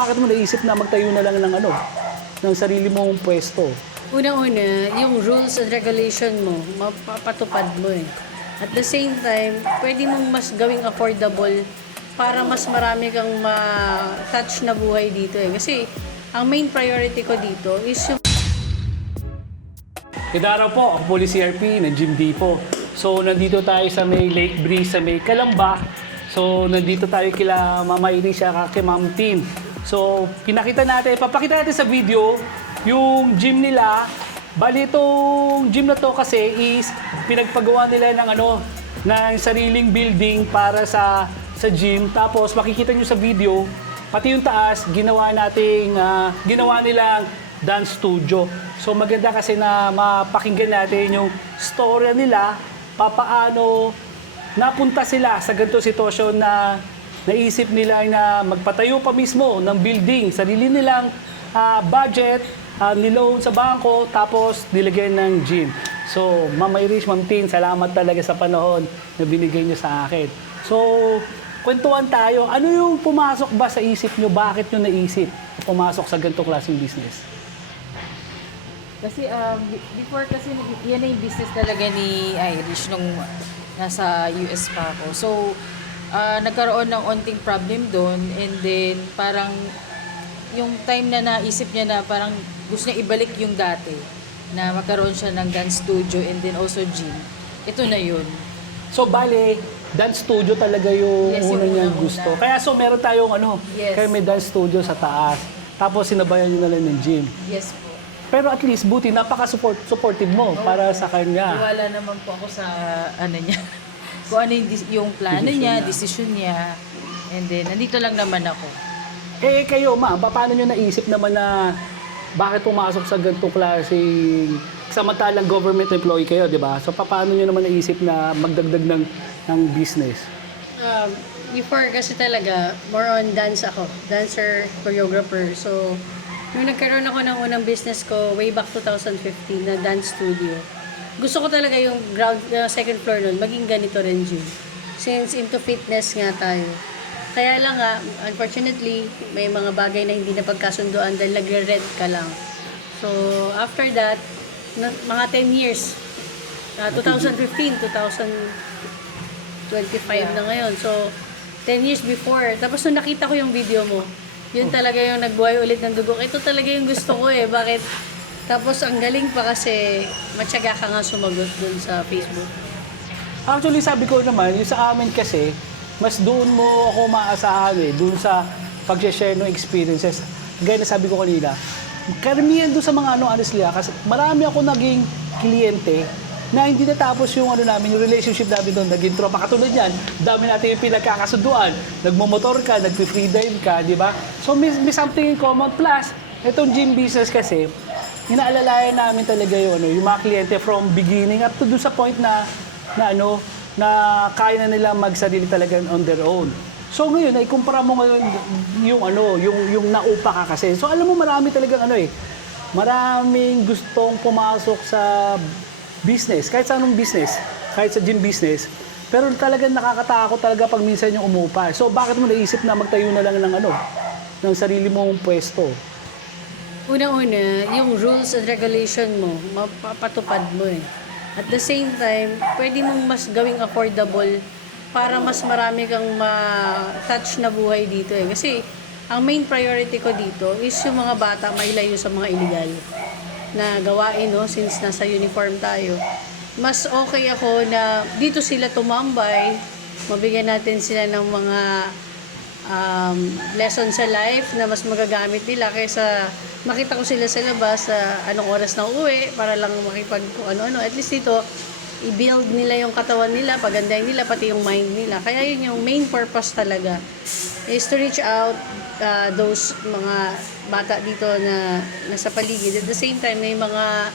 bakit mo naisip na magtayo na lang ng ano, ng sarili mong pwesto? Unang-una, yung rules and regulation mo, mapapatupad mo eh. At the same time, pwede mong mas gawing affordable para mas marami kang ma-touch na buhay dito eh. Kasi ang main priority ko dito is yung Idaraw po, ako po CRP ng Jim Depot. So, nandito tayo sa may Lake Breeze, sa may Kalamba. So, nandito tayo kila Mama Irisha, kay Ma'am Tin. So, pinakita natin, papakita natin sa video yung gym nila. Bali, itong gym na to kasi is pinagpagawa nila ng ano, ng sariling building para sa sa gym. Tapos, makikita nyo sa video, pati yung taas, ginawa nating, ah, ginawa nilang dance studio. So maganda kasi na mapakinggan natin yung storya nila, papaano napunta sila sa ganito sitwasyon na naisip nila na magpatayo pa mismo ng building, sarili nilang ah, budget, uh, niloan sa bangko, tapos nilagyan ng gym. So, Ma'am Irish, Ma'am Tin, salamat talaga sa panahon na binigay niyo sa akin. So, kwentuhan tayo. Ano yung pumasok ba sa isip niyo? Bakit niyo naisip pumasok sa ganito klaseng business? Kasi um, be- before kasi yan na yung business talaga ni Irish nung nasa US pa ako. So, ah, nagkaroon ng onting problem doon and then parang yung time na naisip niya na parang gusto niya ibalik yung dati na magkaroon siya ng dance studio and then also gym. Ito na yun. So, bale, dance studio talaga yung Yes, una yung niyang gusto. Kaya so, meron tayong ano, Yes. kaya may dance studio sa taas. Tapos, sinabayan niyo na lang ng gym. Yes po. Pero at least, buti, napaka-supportive mo para sa kanya. Wala naman po ako sa ano niya. Kung ano yung, yung plano Desisyon niya, niya. decision niya. And then, nandito lang naman ako. Eh, kayo, ma'am, pa- paano niyo naisip naman na bakit pumasok sa ganitong klaseng samantalang government employee kayo, di ba? So, pa- paano niyo naman naisip na magdagdag ng, ng business? Um, before kasi talaga, more on dance ako. Dancer, choreographer. So, nung nagkaroon ako ng unang business ko, way back 2015 na dance studio, gusto ko talaga yung ground, uh, second floor nun, maging ganito rin gym. Since into fitness nga tayo. Kaya lang nga, unfortunately, may mga bagay na hindi na pagkasunduan dahil nagre-rent ka lang. So, after that, na, mga 10 years, uh, 2015, 2025 na ngayon. So, 10 years before. Tapos nung nakita ko yung video mo, yun talaga yung nagbuhay ulit ng dugo. Ito talaga yung gusto ko eh. Bakit? Tapos ang galing pa kasi matyaga ka nga sumagot dun sa Facebook. Actually, sabi ko naman, yung sa amin kasi, mas doon mo ako maasahan eh, doon sa pag-share ng experiences. Gaya na sabi ko kanina, karamihan doon sa mga ano, honestly ah, kasi marami ako naging kliyente na hindi natapos yung ano namin, yung relationship namin doon, naging tropa. Katulad yan, dami natin yung pinagkakasunduan. Nagmumotor ka, nagpi-free dive ka, di ba? So may, may something in common. Plus, itong gym business kasi, inaalalayan namin talaga yung, ano, yung mga kliyente from beginning up to doon sa point na, na ano, na kaya na nila magsarili talaga on their own. So ngayon, ay kumpara mo ngayon yung ano, yung yung naupa ka kasi. So alam mo marami talagang ano eh, maraming gustong pumasok sa business, kahit sa anong business, kahit sa gym business. Pero talagang nakakatakot talaga pag minsan yung umupa. So bakit mo naisip na magtayo na lang ng ano, ng sarili mong pwesto? Unang-una, yung rules and regulation mo, mapapatupad mo eh. At the same time, pwede mong mas gawing affordable para mas marami kang ma-touch na buhay dito eh. Kasi ang main priority ko dito is yung mga bata mailayo sa mga illegal na gawain, no? Since nasa uniform tayo. Mas okay ako na dito sila tumambay, mabigyan natin sila ng mga um, lesson sa life na mas magagamit nila kaysa makita ko sila sa labas sa anong oras na uuwi para lang makipag ano-ano. At least dito, i-build nila yung katawan nila, pagandahin nila, pati yung mind nila. Kaya yun yung main purpose talaga is to reach out uh, those mga bata dito na nasa paligid. At the same time, may mga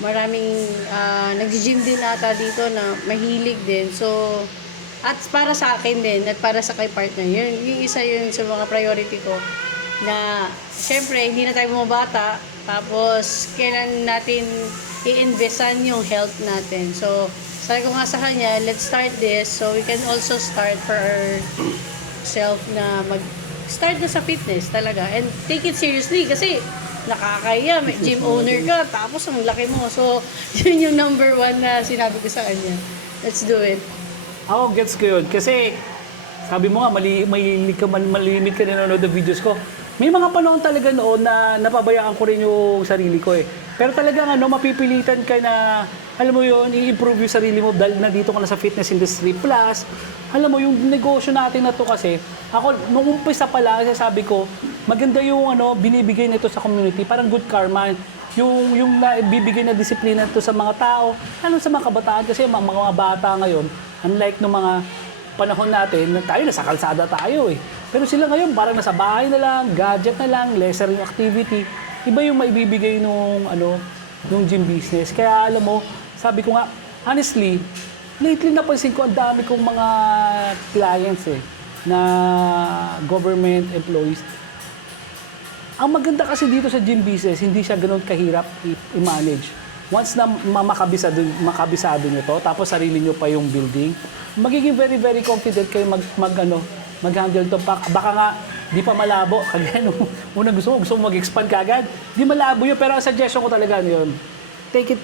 maraming uh, nag-gym din ata dito na mahilig din. So, at para sa akin din, at para sa kay partner, yun, yung isa yun sa mga priority ko na syempre hindi na tayo bumabata tapos kailan natin i-investan yung health natin. So, sabi ko nga sa kanya, let's start this so we can also start for our self na mag start na sa fitness talaga and take it seriously kasi nakakaya, may gym owner ka, tapos ang laki mo. So, yun yung number one na sinabi ko sa kanya. Let's do it. Ako, gets ko yun. Kasi, sabi mo nga, mali, ka, man, malimit ka nanonood ng videos ko. May mga panahon talaga noon na napabayaan ko rin yung sarili ko eh. Pero talagang ano, mapipilitan ka na, alam mo yun, i-improve yung sarili mo dahil nandito ka na sa fitness industry. Plus, alam mo, yung negosyo natin na to kasi, ako, nung umpisa pa lang, sabi ko, maganda yung ano, binibigay nito sa community, parang good karma yung yung bibigay na disiplina to sa mga tao, ano sa mga kabataan kasi mga, mga bata ngayon, unlike nung mga panahon natin, na tayo nasa kalsada tayo eh. Pero sila ngayon parang nasa bahay na lang, gadget na lang, lesser yung activity. Iba yung maibibigay nung ano, nung gym business. Kaya alam mo, sabi ko nga, honestly, lately napansin ko ang dami kong mga clients eh na government employees ang maganda kasi dito sa gym business, hindi siya ganoon kahirap i-manage. Once na ma- makabisado, makabisado nyo to, tapos sarili nyo pa yung building, magiging very, very confident kayo mag, mag, ano, mag-handle to. Baka, baka nga, di pa malabo. Kagaya nung una gusto mo, gusto mo mag-expand kagad. Di malabo yun, pero ang suggestion ko talaga yun, take it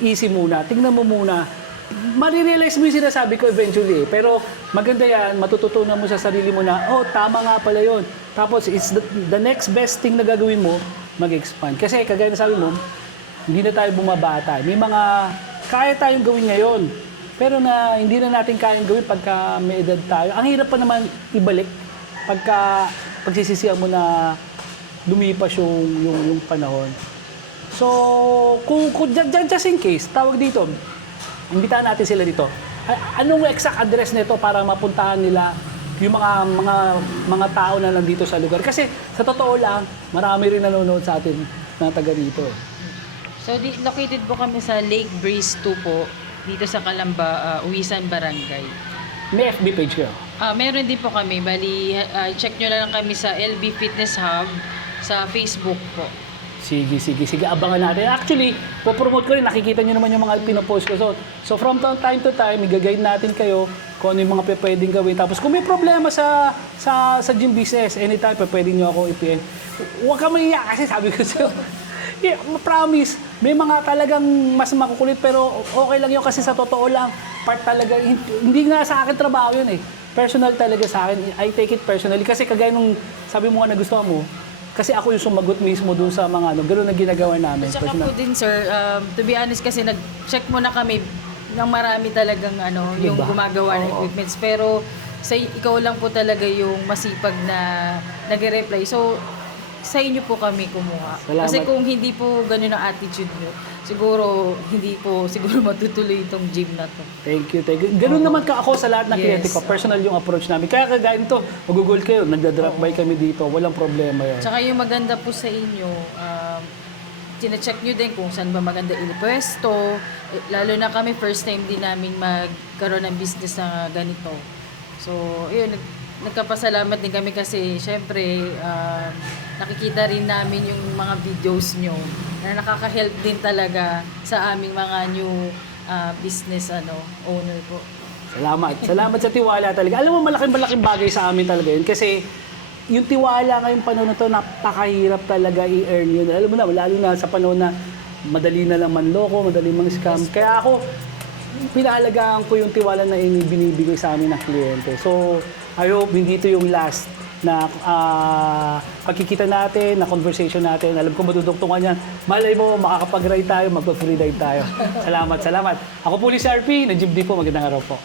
easy muna. Tingnan mo muna. Marirealize mo yung sinasabi ko eventually eh. Pero maganda yan, matututunan mo sa sarili mo na, oh, tama nga pala yun. Tapos, it's the, the next best thing na gagawin mo, mag-expand. Kasi kagaya na sabi mo, hindi na tayo bumabata. May mga kaya tayong gawin ngayon. Pero na hindi na natin kayang gawin pagka may edad tayo. Ang hirap pa naman ibalik pagka pagsisisihan mo na lumipas yung, yung, yung panahon. So, kung, kung ju- ju- just in case, tawag dito, imbitahan natin sila dito. Anong exact address nito para mapuntahan nila yung mga mga mga tao na nandito sa lugar? Kasi sa totoo lang, marami rin nanonood sa atin na taga dito. So, di, located po kami sa Lake Breeze 2 po, dito sa Kalamba, uh, Uwisan Barangay. May FB page kayo. Ah, meron din po kami, bali, ah, check nyo lang kami sa LB Fitness Hub sa Facebook po. Sige, sige, sige. Abangan natin. Actually, po-promote ko rin. Nakikita nyo naman yung mga pinopost ko. So, so from time to time, i-guide natin kayo kung ano yung mga pwedeng gawin. Tapos kung may problema sa sa sa gym business, anytime, pe- pwede nyo ako i-PM. Huwag ka maiyak kasi sabi ko sa'yo. Yeah, promise, may mga talagang mas makukulit pero okay lang yun kasi sa totoo lang, part talaga, hin- hindi nga sa akin trabaho yun eh. Personal talaga sa akin. I take it personally kasi kagaya nung sabi mo nga na gusto mo, kasi ako yung sumagot mismo dun sa mga ano, gano'n na ginagawa namin. At saka po din sir, um, to be honest kasi nag-check muna kami ng marami talagang ano, yung Diba? gumagawa ng equipments. Pero sa ikaw lang po talaga yung masipag na nag-reply. So, sa inyo po kami kumuha. Salamat. Kasi kung hindi po ganun ang attitude nyo, siguro hindi po siguro matutuloy itong gym na to. Thank you, thank you. Ganun naman ka ako sa lahat ng Yes. kliyente ko. Personal yung approach namin. Kaya kagaya nito, magugol kayo, nagda-drop by kami dito. Walang problema yun. Tsaka yung maganda po sa inyo, um, tine-check nyo din kung saan ba maganda ilipwesto. Lalo na kami, first time din namin magkaroon ng business na ganito. So, yun, nagkapasalamat din kami kasi syempre um, nakikita rin namin yung mga videos nyo na nakaka-help din talaga sa aming mga new uh, business ano owner po. Salamat. Salamat sa tiwala talaga. Alam mo, malaking malaking bagay sa amin talaga yun. Kasi yung tiwala ngayong panahon na to, napakahirap talaga i-earn yun. Alam mo na, lalo na sa panahon na madali na lang manloko, madali mang scam. Kaya ako, pinaalagaan ko yung tiwala na binibigay sa amin ng kliyente. So, I hope hindi ito yung last na ah, pagkikita natin, na conversation natin. Alam ko matutungtungan yan. Malay mo, makakapag-ride tayo, magpa-free ride tayo. Salamat, salamat. Ako po si RP, ng Jeep Depot. Magandang araw po.